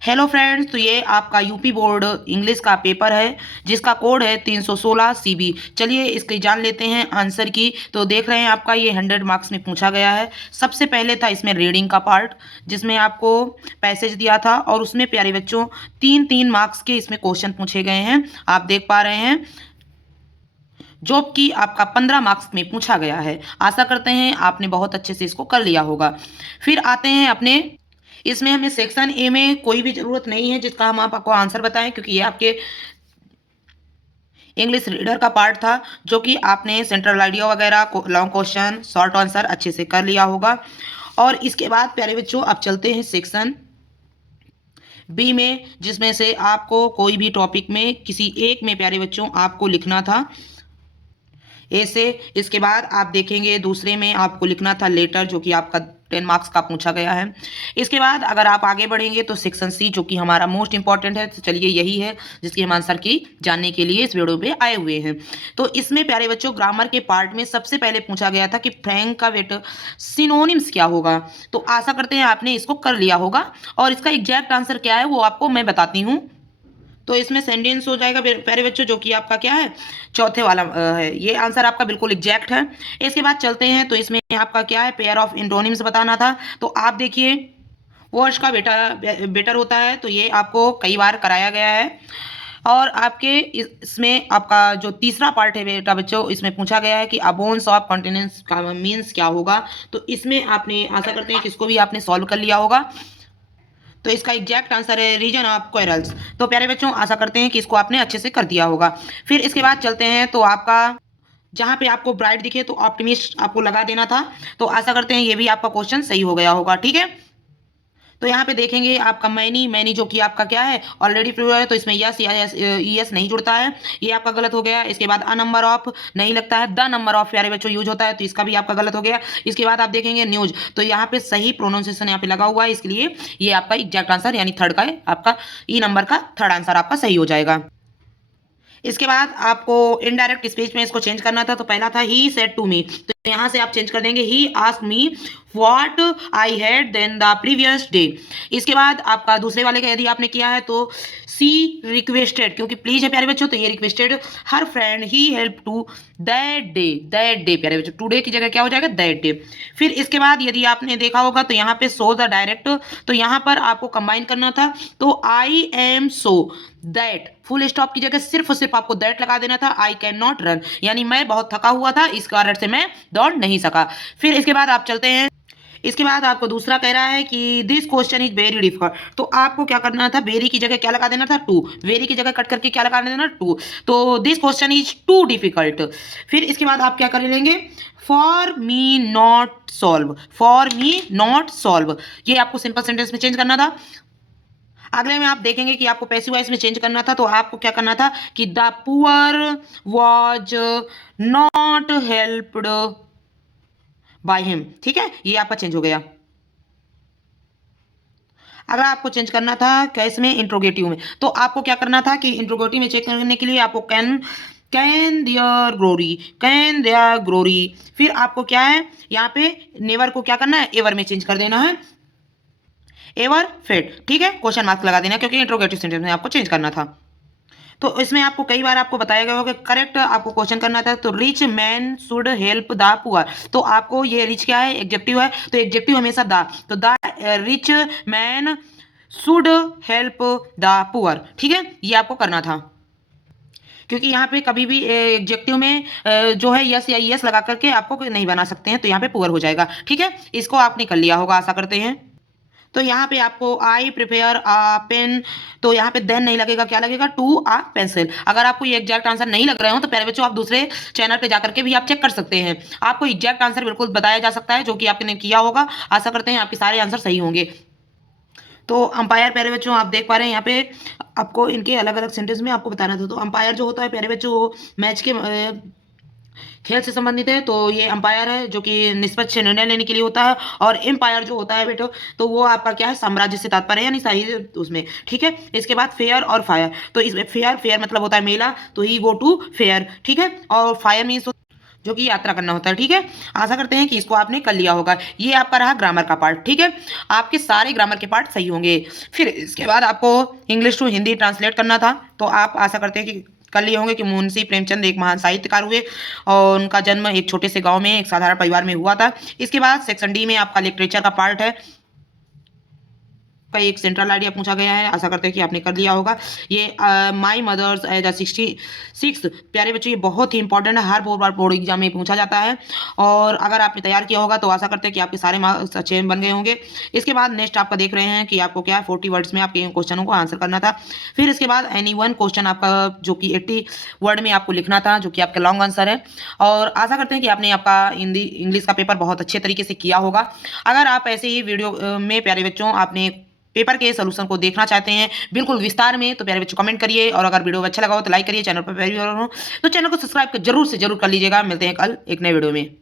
Hello friends, तो ये आपका यूपी बोर्ड इंग्लिश का पेपर है जिसका कोड है 316 सीबी। चलिए इसके जान लेते हैं आंसर की। तो देख रहे हैं आपका ये 100 मार्क्स में पूछा गया है। सबसे पहले था इसमें रीडिंग का पार्ट जिसमें आपको पैसेज दिया था और उसमें प्यारे बच्चों 3-3 मार्क्स के इसमें क्वेश्चन पूछे गए हैं, आप देख पा रहे हैं, जो कि आपका 15 मार्क्स में पूछा गया है। आशा करते हैं आपने बहुत अच्छे से इसको कर लिया होगा। फिर आते हैं अपने, इसमें हमें सेक्शन ए में कोई भी जरूरत नहीं है जिसका हम आपको आंसर बताएं, क्योंकि ये आपके इंग्लिश रीडर का पार्ट था जो कि आपने सेंट्रल आइडिया वगैरह लॉन्ग क्वेश्चन शॉर्ट आंसर अच्छे से कर लिया होगा। और इसके बाद प्यारे बच्चों अब चलते हैं सेक्शन बी में, जिसमें से आपको कोई भी टॉपिक में किसी एक में प्यारे बच्चों आपको लिखना था ए से। इसके बाद आप देखेंगे दूसरे में आपको लिखना था लेटर, जो कि आपका 10 मार्क्स का पूछा गया है। इसके बाद अगर आप आगे बढ़ेंगे तो सेक्शन सी, जो कि हमारा मोस्ट इंपॉर्टेंट है। तो चलिए यही है जिसकी हम आंसर की जानने के लिए इस वीडियो पे आए हुए हैं। तो इसमें प्यारे बच्चों ग्रामर के पार्ट में सबसे पहले पूछा गया था कि फ्रैंक का वेट सिनोनिम्स क्या होगा। तो आशा करते हैं आपने इसको कर लिया होगा और इसका एग्जैक्ट आंसर क्या है वो आपको मैं बताती हूँ। तो इसमें सेंटेंस हो जाएगा प्यारे बच्चों, जो कि आपका क्या है, चौथे वाला है। ये आंसर आपका बिल्कुल एग्जैक्ट है। इसके बाद चलते हैं तो इसमें आपका क्या है, पेयर ऑफ एंटोनिम्स बताना था। तो आप देखिए वर्ष का बेटर होता है, तो ये आपको कई बार कराया गया है। और आपके इसमें आपका जो तीसरा पार्ट है बेटा बच्चों, इसमें पूछा गया है कि अबोन्स ऑफ कॉन्टिनेंस का मीन्स क्या होगा। तो इसमें आपने, आशा करते हैं कि इसको भी आपने सॉल्व कर लिया होगा। तो इसका एग्जैक्ट आंसर है रीजन ऑफ क्वेरल्स। तो प्यारे बच्चों आशा करते हैं कि इसको आपने अच्छे से कर दिया होगा। फिर इसके बाद चलते हैं तो आपका जहाँ पे आपको ब्राइट दिखे तो ऑप्टिमिस्ट आपको लगा देना था। तो आशा करते हैं ये भी आपका क्वेश्चन सही हो गया होगा, ठीक है। तो यहाँ पे देखेंगे आपका मैनी मैनी, जो कि आपका क्या है, ऑलरेडी प्रूव है, तो इसमें यस या यस नहीं जुड़ता है, ये आपका गलत हो गया। इसके बाद अ नंबर ऑफ नहीं लगता है, द नंबर ऑफ प्यारे बच्चों यूज होता है, तो इसका भी आपका गलत हो गया। इसके बाद आप देखेंगे न्यूज, तो यहाँ पे सही प्रोनाउंसिएशन यहाँ पे लगा हुआ है, इसलिए ये आपका एग्जैक्ट आंसर यानी थर्ड का है, आपका ई नंबर का थर्ड आंसर आपका सही हो जाएगा। इसके बाद आपको इनडायरेक्ट स्पीच में इसको चेंज करना था। तो पहला था ही सेड टू मी, तो यहाँ से आप चेंज कर देंगे he asked me what I had then the previous day. इसके बाद आपका दूसरे वाले का यदि आपने किया है तो सी रिक्वेस्टेड, क्योंकि प्लीज है प्यारे बच्चों, तो ये requested her friend he help to that day प्यारे बच्चों, टुडे की जगह क्या हो जाएगा, दैट डे। फिर इसके बाद यदि आपने देखा होगा तो यहाँ पे सो द डायरेक्ट, तो यहाँ पर आपको कंबाइन करना था। तो I am so that, full stop की जगह सिर्फ और सिर्फ आपको दैट लगा देना था। आई कैन नॉट रन, यानी मैं बहुत थका हुआ था, इस कारण से मैं दौड़ नहीं सका। फिर इसके बाद आप चलते हैं, इसके बाद आपको दूसरा कह रहा है कि this question is very difficult, तो आपको क्या करना था, वेरी की जगह क्या लगा देना था, टू, वेरी की जगह कट करके क्या लगा देना, टू। तो this question is too difficult. फिर इसके बाद आप क्या कर लेंगे, for me not solve, for me not solve, ये आपको सिंपल सेंटेंस में चेंज करना था। अगले में आप देखेंगे कि आपको पैसिव वॉइस में चेंज करना था। तो आपको क्या करना था कि the poor was not helped by him, ठीक है, ये आपका चेंज हो गया। अगर आपको चेंज करना था कैस में, इंट्रोगेटिव में, तो आपको क्या करना था कि इंट्रोगेटिव में चेक करने के लिए आपको can there glory, can there glory. फिर आपको क्या है यहाँ पे नेवर को क्या करना है, एवर में चेंज कर देना है, एवर फेड, ठीक है, क्वेश्चन मार्क्स लगा देना, क्योंकि इंट्रोगेटिव सेंटेंस में आपको चेंज करना था। तो इसमें आपको कई बार आपको बताया गया होगा करेक्ट आपको क्वेश्चन करना था। तो rich man should help the poor, तो आपको ये रिच क्या है, एग्जेक्टिव है, तो एग्जेक्टिव हमेशा द, तो the rich man should help the poor, ठीक है, ये आपको करना था। क्योंकि यहाँ पे कभी भी एग्जेक्टिव में जो है यस या यस लगा करके आपको नहीं बना सकते हैं, तो यहाँ पे पुअर हो जाएगा, ठीक है। इसको आपने कर लिया होगा आशा करते हैं। तो यहाँ पे आपको आई प्रिपेयर अ पेन, तो यहाँ पे देन नहीं लगेगा, क्या लगेगा, टू अ पेंसिल। अगर आपको ये एग्जैक्ट आंसर नहीं लग रहे हो तो प्यारे बच्चों आप दूसरे चैनल पे जाकर के भी आप चेक कर सकते हैं, आपको एग्जैक्ट आंसर बिल्कुल बताया जा सकता है, जो कि आपने किया होगा। आशा करते हैं आपके सारे आंसर सही होंगे। तो अंपायर प्यारे बच्चों आप देख पा रहे हैं यहाँ पे आपको इनके अलग अलग सेंटेंस में आपको बताना था। तो अंपायर जो होता है प्यारे बच्चों वो मैच के खेल से संबंधित है, तो ये अंपायर है जो कि निष्पक्ष निर्णय लेने के लिए होता है। और एम्पायर जो होता है बेटो, तो वो आपका क्या है, साम्राज्य से तात्पर्य यानी सही उसमें, ठीक है। इसके बाद फेयर और फायर, तो इसमें फेयर फेयर मतलब होता है मेला, तो ही गो टू फेयर, ठीक है। और फायर मीन्स जो कि यात्रा करना होता है। ठीक है, आशा करते हैं कि इसको आपने कर लिया होगा। ये आपका रहा ग्रामर का पार्ट। ठीक है, आपके सारे ग्रामर के पार्ट सही होंगे। फिर इसके बाद आपको इंग्लिश टू हिंदी ट्रांसलेट करना था, तो आप आशा करते हैं कि कर लिए होंगे कि मुंशी प्रेमचंद एक महान साहित्यकार हुए और उनका जन्म एक छोटे से गांव में एक साधारण परिवार में हुआ था। इसके बाद सेक्शन डी में आपका लिटरेचर का पार्ट है, का एक सेंट्रल आइडिया पूछा गया है। आशा करते हैं कि आपने कर लिया होगा। ये माई मदर्स एज अ 66 प्यारे बच्चों, ये बहुत ही इंपॉर्टेंट है, हर बार बोर्ड एग्जाम में पूछा जाता है। और अगर आपने तैयार किया होगा तो आशा करते हैं कि आपके सारे मार्क्स अच्छे बन गए होंगे। इसके बाद नेक्स्ट आपका देख रहे हैं कि आपको क्या 40 वर्ड्स में आपके क्वेश्चनों को आंसर करना था। फिर इसके बाद एनी वन क्वेश्चन आपका जो कि 80 वर्ड में आपको लिखना था, जो कि आपका लॉन्ग आंसर है। और आशा करते हैं कि आपने आपका हिंदी इंग्लिश का पेपर बहुत अच्छे तरीके से किया होगा। अगर आप ऐसे ही वीडियो में प्यारे बच्चों आपने पेपर के सॉल्यूशन को देखना चाहते हैं बिल्कुल विस्तार में, तो प्यारे बच्चों कमेंट करिए। और अगर वीडियो अच्छा लगा हो तो लाइक करिए, चैनल पर पहली बार हो तो चैनल को सब्सक्राइब जरूर से जरूर कर लीजिएगा। मिलते हैं कल एक नए वीडियो में।